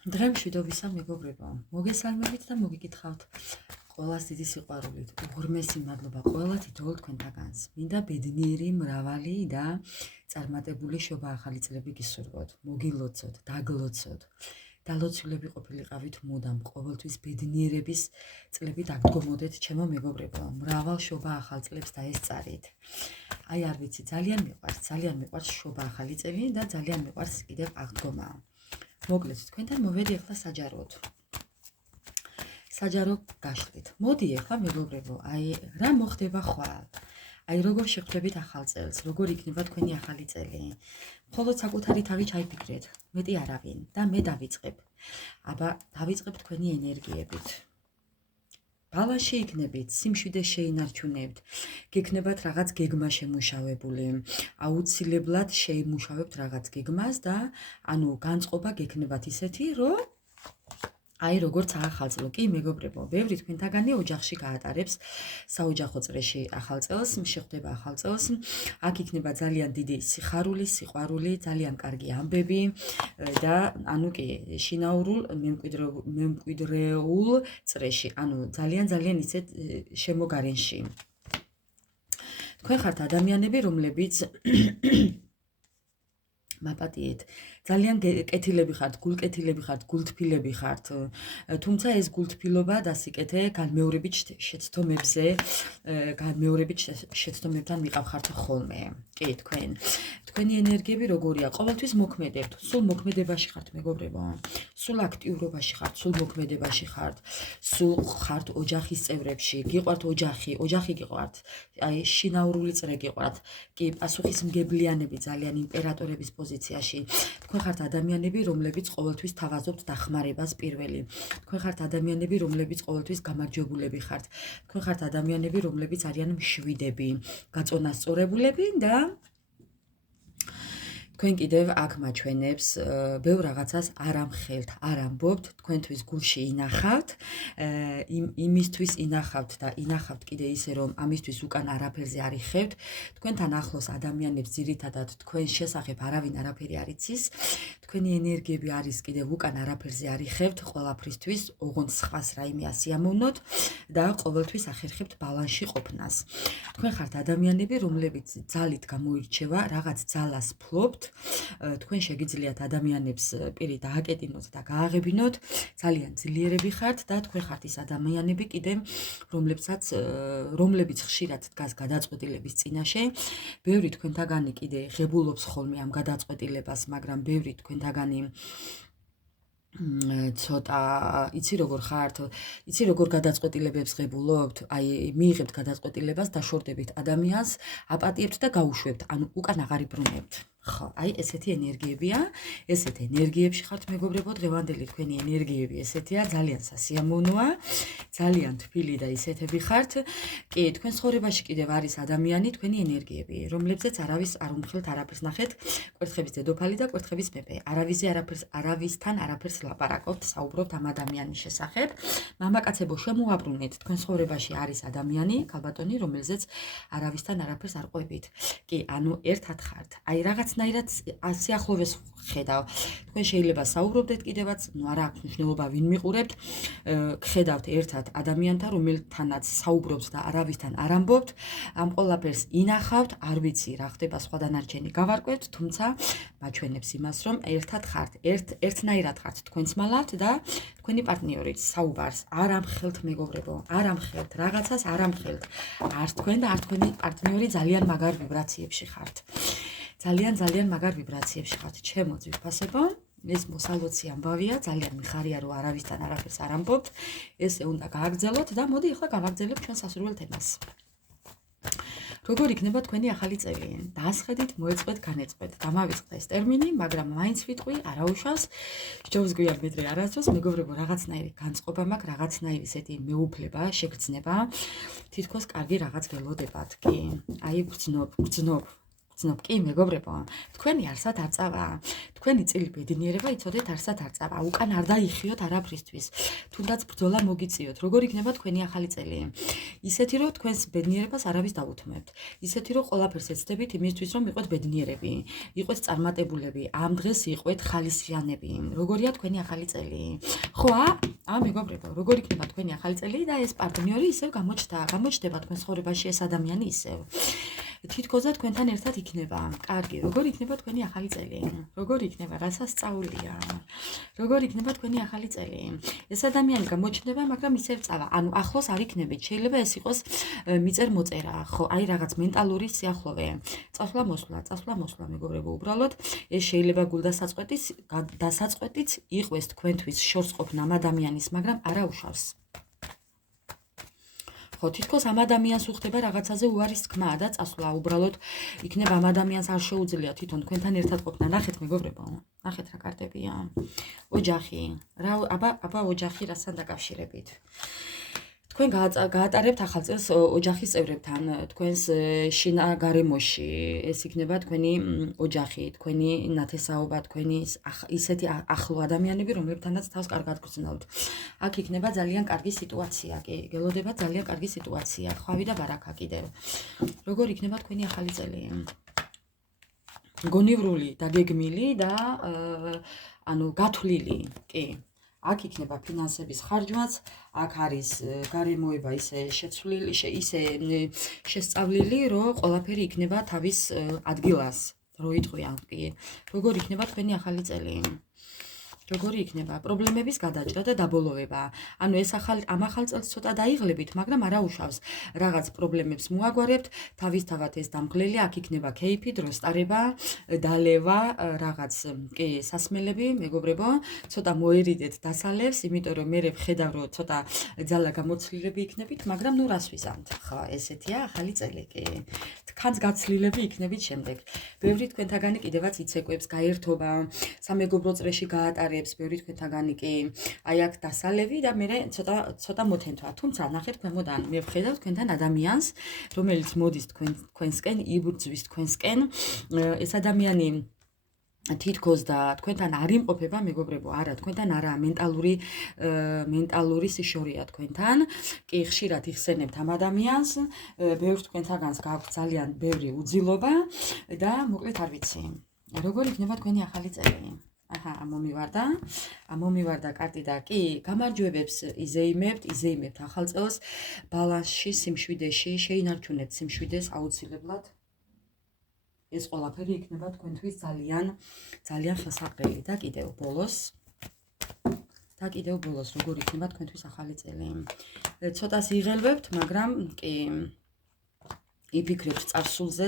დღემშვიდობისა მეგობრებო, მოგესალმებით და მოგიკითხავთ ყველას დიდი სიყვარულით. უღრმესი მადლობა ყველა თითოეულ თქვენთაგანს. მინდა ბედნიერი, მრავალი და წარმატებული შობა ახალი წლები გისურვოთ, მოგილოცოთ, დაგლოცოთ. დალოცულები ყოფილიყავით მუდამ, ყოველთვის ბედნიერების წლები დაგდგომოდეთ ჩემო მეგობრებო. მრავალ შობა ახალ წლებს დაესწარით. აი არ ვიცი, ძალიან მიყვარს შობა ახალი წელი და ძალიან მიყვარს კიდევ აღდგომა. მოკლედ, თქვენთან მოვედი ახლა საჯაროდ. საჯარო გაშლით. მოდი ახლა მეგობრებო, აი რა მოხდება ხვალ? აი როგორ შეხვდებით ახალ წელს, როგორ იქნება თქვენი ახალი წელი? მხოლოდ საკუთარი თავი ჩაიფიქრეთ, მეტი არავინ და მე დავიწყებ. აბა დავიწყებ თქვენი ენერგიებით. ბალანსში იქნებით, სიმშვიდე შეინარჩუნებთ, გექნებათ რაღაც გეგმა შემუშავებული, აუცილებლად შეიმუშავებთ რაღაც გეგმას და ანუ განწყობა გექნებათ ისეთი, რომ აი როგორც ახალწლო, კი მეგობრებო, ბევრი თქვენთაგანი ოჯახში გაატარებს საოჯახო წრეში ახალ წელს, შეხვდება ახალ წელს, აქ იქნება ძალიან დიდი სიხარული, სიყვარული, ძალიან კარგი ამბები და ანუ კი შინაურულ მემკვიდრეულ წრეში, ანუ ძალიან ისეთ შემოგარენში. თქვენ ხართ ადამიანები, რომლებიც მაპატიეთ, ძალიან კეთილები ხართ, გულკეთილები ხართ, გულთბილები ხართ, თუმცა ეს გულთბილობა დასიკეთე განმეორებით შეცდომებთან მიყავხართ ხოლმე. კი, თქვენი ენერგიები როგორია? ყოველთვის მოქმედებთ, სულ მოქმედებაში ხართ მეგობრებო. სულ აქტიურობაში ხართ, სულ მოქმედებაში ხართ, სულ ხართ ოჯახის წევრებში, გიყვართ ოჯახი გიყვართ, აი შინაურული წრე გიყვართ, კი პასუხისმგებლიანები ძალიან იმპერატორების პოზიციაში. თქვენ ხართ ადამიანები, რომლებიც ყოველთვის თავაზობთ დახმარებას პირველი. თქვენ ხართ ადამიანები, რომლებიც ყოველთვის გამარჯვებულები ხართ. თქვენ ხართ ადამიანები, რომლებიც არიან მშვიდები, გაწონასწორებულები და თქვენ კიდევ აქ მაჩვენებს ბევრ რაღაცას არ ამხელთ, არ ამბობთ, თქვენთვის გულში ინახავთ, იმისთვის ინახავთ და ინახავთ კიდე ისე რომ ამისთვის უკან არაფერზე არ იხევთ, თქვენთან ახლოს ადამიანებს ძირითადად თქვენ შესახებ არავინ არაფერი არ იცის, თქვენი ენერგიები არის კიდევ უკან არაფერზე არ იხევთ, ყველაფრისთვის, ოღონდ სხვას რაიმე ასიამოვნოთ და ყოველთვის ახერხებთ ბალანსში ყოფნას. თქვენ ხართ ადამიანები, რომლებიც ძალით გამოირჩევა, რაღაც ძალას ფლობთ, თქვენ შეგიძლიათ ადამიანებს პირი დააკეტინოთ და გააღებინოთ, ძალიან ძლიერები ხართ და თქვენ ხართ ის ადამიანები კიდე, რომლებიც ხშირად დგას გადაწყვეტილების წინაშე. ბევრი თქვენთაგანი კიდე ღებულობს ხოლმე ამ გადაწყვეტილებას, მაგრამ ბევრი თქვენთაგანი ცოტა იცი როგორ ხართ, იცი როგორ გადაწყვეტილებებს ღებულობთ, აი მიიღებთ გადაწყვეტილებას, დაშორდებით ადამიანს, აპატიებთ და გაუშვებთ, ანუ უკან აღარ იბრუნებთ. ხო, აი ესეთი ენერგიებია, ესეთ ენერგიებში ხართ მეგობრებო, დღევანდელი თქვენი ენერგიები ესეთია, ძალიან სასიამოვნოა, ძალიან თბილი და ისეთები ხართ. კი, თქვენ ცხოვრებაში კიდევ არის ადამიანი, თქვენი ენერგიები, რომლებზეც არ უმხელთ არაფერს ნახეთ, კვერთხების დედოფალი და კვერთხების მეფე. არავისთან არაფერს ლაპარაკობთ, საუბრობთ ამ ადამიანის შესახებ. მამაკაცებო, შემოაბრუნეთ, თქვენ ცხოვრებაში არის ადამიანი, ქალბატონი, რომელზეც არავისთან არაფერს არ ყვებით. კი, ანუ ერთად ხართ. აი რაღაცნაირად სიახლოვეს ხედავ. თქვენ შეიძლება საუბრობდეთ კიდევაც, არა აქვს მნიშვნელობა ვინ მიყურებთ, ხედავთ ერთად ადამიანთან, რომელთანაც საუბრობთ და არავისთან არ ამბობთ, ამ ყველაფერს ინახავთ, არ ვიცი რა ხდება სხვა დანარჩენი გავარკვევთ, თუმცა მაჩვენებს იმას, რომ ერთად ხართ, ერთნაირად ხართ, თქვენც მალავთ და თქვენი პარტნიორით საუბარს არ ამხელთ მეგობრებო, არ ამხელთ, რაღაცას არ ამხელთ. არც თქვენ და არც თქვენი პარტნიორი ძალიან მაგარ ვიბრაციებში ხართ. ძალიან მაგარ ვიბრაციებში ხართ, ჩემო ძვირფასებო, ეს მოსალოცი ამბავია, ძალიან მიხარია, რომ არავისთან არაფერს არ ამბობთ, ესე უნდა გააგრძელოთ და მოდი ახლა გავაგრძელებთ ჩვენ სასურველ თემას. როგორ იქნება თქვენი ახალი წელი? დაასხედით, მოეწყვეთ, განეწყვეთ. დამავიწყდა ეს ტერმინი, მაგრამ მაინც ვიტყვი, არაუშავს. სჯობს გვიან მეტრი არასდროს, მეგობრებო, რაღაცნაირი განწყობა მაქვს, რაღაცნაირი ესეთი მეუფლება, შეგრძნება, თითქოს კარგი რაღაც ველოდებათ, კი. აი, გრძნობ გძნობ კი მეგობრებო, თქვენი არსად არ წავა, თქვენი წილი ბედნიერება იცოდეთ არსად არ წავა, უკან არ დაიხიოთ არაფრისთვის, თუნდაც ბრძოლა მოგიწიოთ, როგორ იქნება თქვენი ახალი წელი, ისეთი რომ თქვენს ბედნიერებას არავის დაუთმებთ, ისეთი რომ ყველაფერს ეცდებით იმისთვის რომ იყოთ ბედნიერები, იყოთ წარმატებულები, ამ დღეს იყოთ ხალისიანები, როგორია თქვენი ახალი წელი, ხო მეგობრებო, როგორ იქნება თქვენი ახალი წელი და ეს პარტნიორი ისევ გამოჩნდება თქვენ ცხოვრებაში ეს ადამიანი ისევ თითქოსა თქვენთან ერთად იქნება. კარგი, როგორ იქნება თქვენი ახალი წელი? როგორ იქნება? რასაც სწავლია? როგორ იქნება თქვენი ახალი წელი? ეს ადამიანი გამოჩნდება, მაგრამ ისევ წავა. ანუ ახლოს არ იქნებით. შეიძლება ეს იყოს მიწერ-მოწერა, ხო, აი რაღაც მენტალური სიახლოვე. წასვლა-მოსვლა, მეგობრებო, უბრალოდ ეს შეიძლება გულდასაწყვეტიც იყვეს თქვენთვის შორს ყოფნა ამ ადამიანის, მაგრამ არა უშავს. ხო, თითქოს ამ ადამიანს უხდება რაღაცაზე უარის თქმა და წასვლა, უბრალოდ იქნება ამ ადამიანს არ შეუძლია თვითონ თქვენთან ერთად ყოფნა. ნახეთ მეგობრებო, ნახეთ რა კარტებია. ოჯახი. აბა ოჯახი რასთან დაკავშირებით? თქვენ გაატარებთ ახალ წელს ოჯახის წევრებთან, თქვენს შინაგარემოში, ეს იქნება თქვენი ოჯახი, თქვენი ნათესაობა, თქვენი ისეთი ახლო ადამიანები, რომლებთანაც თავს კარგად გრძნობთ. აქ იქნება ძალიან კარგი სიტუაცია, კი, გელოდება ძალიან კარგი სიტუაცია, ხვავი და ბარაქა კიდევ. როგორ იქნება თქვენი ახალი წელი? გონივრული, დაგეგმილი და ანუ გათვლილი, კი. აქ იქნება ფინანსების ხარჯვაც, აქ არის გარემოება ისე შეცვლილი, ისე შესწავლილი, რომ ყველაფერი იქნება თავის ადგილას, რო იტყვიან, კი. როგორ იქნება თქვენი ახალი წელი? როგორი იქნება? პრობლემების გადაჭრა და დაბოლოვება. ანუ ეს ამ ახალ წელს ცოტა დაიღლებით, მაგრამ არა უშავს. რაღაც პრობლემებს მოაგვარებთ, თავისთავად ეს დამღლელი, აქ იქნება кейფი, დროსტარება, დალევა, რაღაც კი, სასმელები, მეგობრებო, ცოტა მოერიდეთ დასალევს, იმიტომ რომ მე ვხედავ, რომ ცოტა ძალა გამოცლილები იქნებით, მაგრამ ნუ რას ვიზამთ? ხო, ესეთია ახალი წელი, კი. თხანს გაცლილები იქნებით შემდეგ. ბევრი თქვენთაგანი კიდევაც იცეკვებს გაერთობა, სამეგობრო წრეში გაატარებს, ბევრი თქვენთაგანი კი, აი აქ დასალევი და მე ცოტა მოთენთვა. თუმცა ნახეთ ქვემოდან, მე ვხედავ თქვენთან ადამიანს, რომელიც მოდის თქვენსკენ, იბრძვის თქვენსკენ, ეს ადამიანი თითქოს და თქვენთან არ იმყოფება, მეგობრებო, არა, თქვენთან არა, მენტალური სიშორია თქვენთან. კი, ხშირად იხსენებთ ამ ადამიანს, ბევრ თქვენთაგანს გაქვთ ძალიან ბევრი უძილობა და მოკლედ არ ვიცი. როგორ იქნება თქვენი ახალი წელი? მომივარდა კარტი და კი, გამარჯვებებს იზეიმებთ ახალ წელს, ბალანსში, სიმშვიდეში, შეინარჩუნეთ სიმშვიდეს აუცილებლად. ეს ყველაფერი იქნება თქვენთვის ძალიან ხელსაყრელი და კიდევ ბოლოს როგორ იქნება თქვენთვის ახალი წელი. ცოტას იღელვებთ, მაგრამ კი იფიქრებთ წარსულს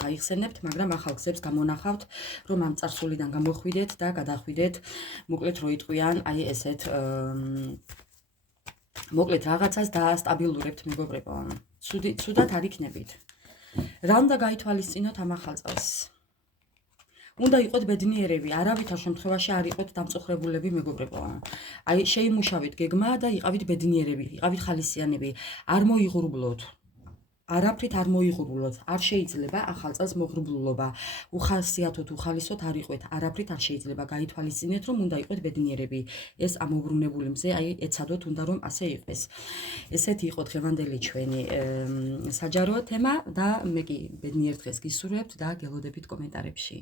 გაიხსენებთ, მაგრამ ახალ გზებს გამონახავთ, რომ ამ წარსულიდან გამოხვიდეთ და გადახვიდეთ, მოკლედ რო იტყვიან, აი ესეთ მოკლედ რაღაცას დაასტაბილურებთ, მეგობრებო. ცუდად არ იქნებით. რა უნდა გაითვალისწინოთ ამ ახალ წელს? უნდა იყოთ ბედნიერები, არავითარ შემთხვევაში არ იყოთ დამწუხრებულები, მეგობრებო. აი შეიმუშავეთ გეგმა და იყავით ბედნიერები, იყავით ხალისიანები, არ მოიღრუბლოთ. არაფრით არ მოიღრუბლოთ, არ შეიძლება ახალ წელს მოღრუბლულობა. უხასიათოთ, უხალისოთ არ იყვეთ, არაფრით არ შეიძლება გაითვალისწინეთ, რომ უნდა იყოთ ბედნიერები. ეს ამობრუნებული მზე, აი ეცადოთ, უნდა რომ ასე იყოს. ესეთი იყო დღევანდელი ჩვენი საჯარო თემა და მე კი ბედნიერ დღეს გისურვებთ და გელოდებით კომენტარებში.